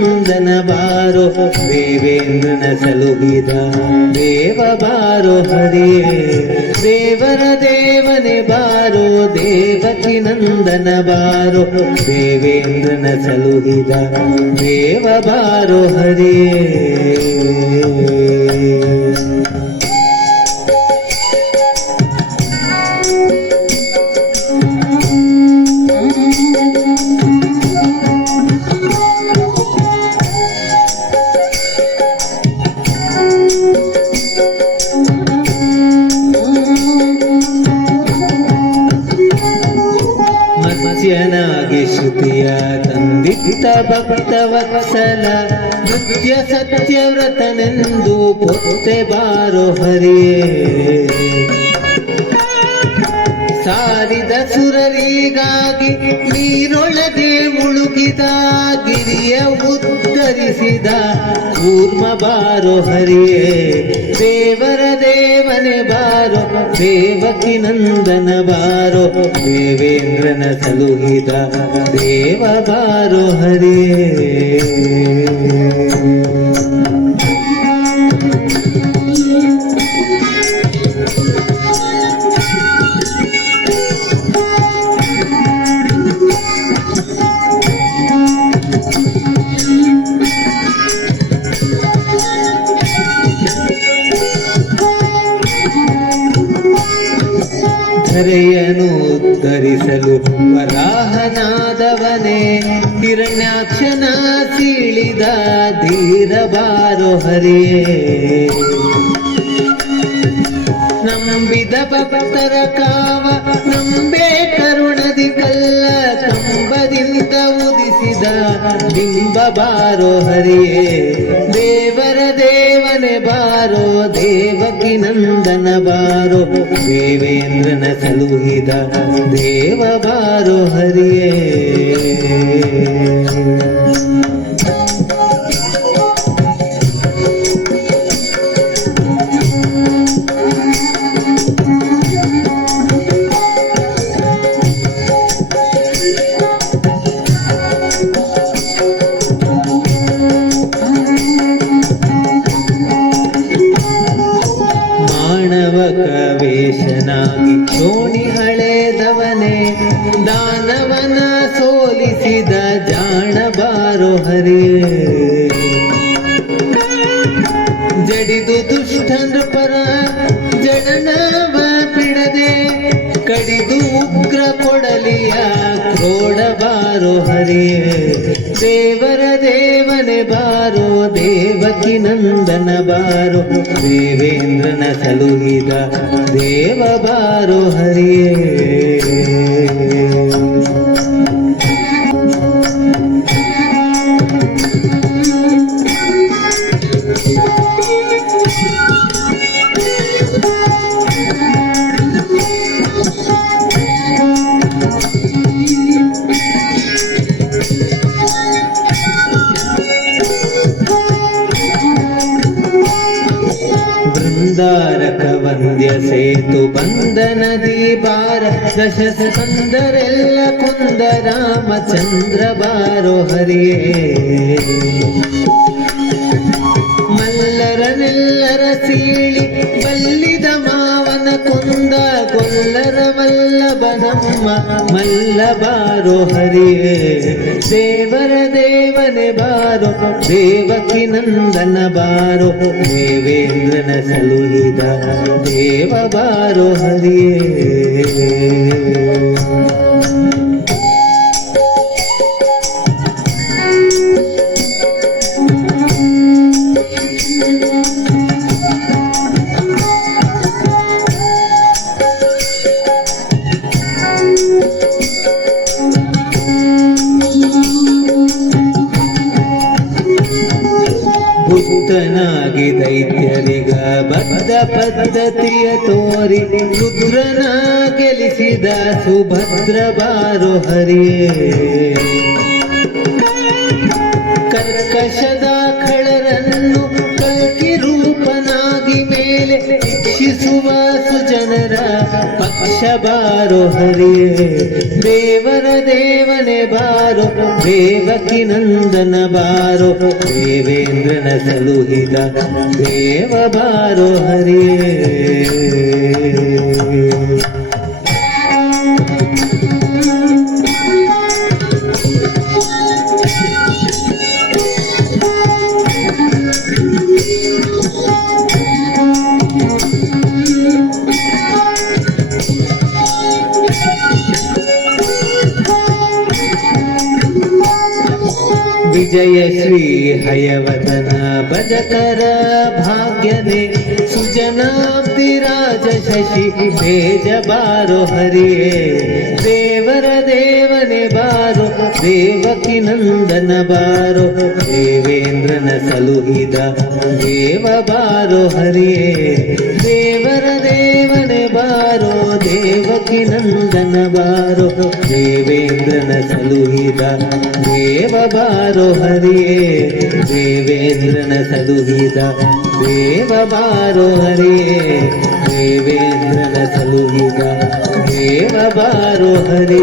ನಂದನ ಬಾರೋ ದೇವೇಂದ್ರನ ಸಲುಹಿದ ದೇವ ಬಾರೋ ಹರಿಯೇ ದೇವರ ದೇವನೇ ಬಾರೋ ದೇವಕಿ ನಂದನ ಬಾರೋ ದೇವೇಂದ್ರನ ಸಲುಹಿದ ದೇವ ಬಾರೋ ಹರಿಯೇ ಮತ್ಸ್ಯನಾಗಿ ಶ್ರುತಿಯ ತಂದಿತ್ತ ಭಕ್ತವತ್ಸಲ ನೃತ್ಯ ಸತ್ಯವ್ರತನೆಂದು ಪೊತ್ತೆ ಬಾರೋ ಹರಿಯೇ ಸಾರಿದ ಸುರರಿಗಾಗಿ ನೀರೊಳಗೆ ಮುಳುಗಿದ ಗಿರಿಯ ಉದ್ಧರಿಸಿದ ಕೂರ್ಮ ಬಾರೋ ಹರಿಯೇ ದೇವರ ದೇವನೇ ಬಾರೋ ದೇವಕಿ ನಂದನ ಬಾರೋ ದೇವೇಂದ್ರನ ಸಲುಹಿದ ದೇವ ಬಾರೋ ಹರಿಯೇ ಧರೆಯನ್ನು ಉದ್ಧರಿಸಲು ವರಾಹನಾದವನೇ ಹಿರಣ್ಯಾಕ್ಷನ ಸೀಳಿದ ಧೀರ ಬಾರೋ ಹರಿಯೇ ನಂಬಿದ ಭಕ್ತರ ಕಾವ ನಂಬೆ ಕರುಣದಿ ಕಲ್ಲ ಕಂಬದಿಂದ ಉದಿಸಿದ ಬಿಂಬ ಬಾರೋ ಹರಿಯೇ ದೇವರ ದೇವನೇ ಬಾರೋ ದೇವಕಿ ನಂದನ ಬಾರೋ ದೇವೇಂದ್ರನ ಸಲುಹಿದ ದೇವ ಬಾರೋ ಹರಿಯೇ ವೇಷನಾಗಿ ಶೋಣಿ ಹಳೆದವನೇ ದಾನವನ ಸೋಲಿಸಿದ ಜಾಣ ಬಾರೋ ಹರಿಯೇ ಜಡಿದು ದುಷ್ಟ ನೃಪರ ಜಡನವ ಬಿಡದೆ ಕಡಿದು ಉಗ್ರ ಕೊಡಲಿಯ ಕ್ರೋಡ ಬಾರೋ ಹರಿಯೇ ದೇವರ ದೇವನೇ ಬಾರೋ ದೇವಕಿ ನಂದನ ಬಾರೋ ದೇವೇಂದ್ರನ ಸಲುಹಿದ ದೇವ ಬಾರೋ ಹರಿಯೇ ಬೃಂದಾರಕ ವಂದ್ಯ ಸೇತು ಬಂಧನದಿ ಬಾರ ದಶ ಸ್ಕಂದರೆಲ್ಲ ಕುಂದ ರಾಮಚಂದ್ರ ಬಾರೋ ಹರಿಯೇ ಮಲ್ಲರನೆಲ್ಲರ ಸೀಳಿ ಬಲ್ಲಿದ ಮಾವನ ಕುಂದ ಕೊಲ್ಲರ ವಲ್ಲಭ ನಮ್ಮ ಮಲ್ಲ ಬಾರೋ ಹರಿಯೇ ದೇವರ ದೇವನೇ ಬಾರೋ ದೇವಕಿ ನಂದನ ಬಾರೋ ದೇವೇಂದ್ರನ ಸಲುಹಿದ ದೇವ ಬಾರೋ ಹರಿಯೇ ಬುದ್ಧನಾಗಿ ದೈತ್ಯರಿಗ ಬದ್ಧ ಪದ್ಧತಿಯ ತೋರಿ ರುದ್ರನ ಗೆಲಿಸಿದ ಸುಭದ್ರ ಬಾರೋ ಹರಿಯೇ ಕರ್ಕಶದ ಖಳರನ್ನು ಕಲ್ಕಿ ರೂಪನಾಗಿ ಮೇಲೆ ಶಿಕ್ಷಿಸುವ ಸುಜನರ ಪಕ್ಷ ಬಾರೋ ಹರಿಯೇ ದೇವರ ದೇವನೇ ಬಾರೋ ದೇವಕಿ ನಂದನ ಬಾರೋ ದೇವೇಂದ್ರನ ಸಲುಹಿದ ದೇವ ಬಾರೋ ಹರಿಯೇ ವಿಜಯ ಶ್ರೀ ಹಯವದನ ಭಜಕರ ಭಾಗ್ಯನೆ ಸುಜನಾಬ್ದಿ ರಾಜ ಶಶಿ ತೇಜ ಬಾರೋ ಹರಿಯೇ ದೇವರ ದೇವನೇ ಬಾರೋ ದೇವಕಿ ನಂದನ ಬಾರೋ ದೇವೇಂದ್ರನ ಸಲುಹಿದ ದೇವ ಬಾರೋ ಹರಿಯೇ ದೇವರ ದೇವನೇ ಬಾರೋ ದೇವಕಿ ನಂದನ ಬಾರೋ ದೇವೇಂದ್ರನ ಸಲುಹಿದ ದೇವ ಬಾರೋ ಹರಿಯೇ ದೇವೇಂದ್ರನ ಸಲುಹಿದ ದೇವ ಬಾರೋ ಹರಿಯೇ ದೇವೇಂದ್ರನ ಸಲುಹಿದ ದೇವ ಬಾರೋ ಹರಿಯೇ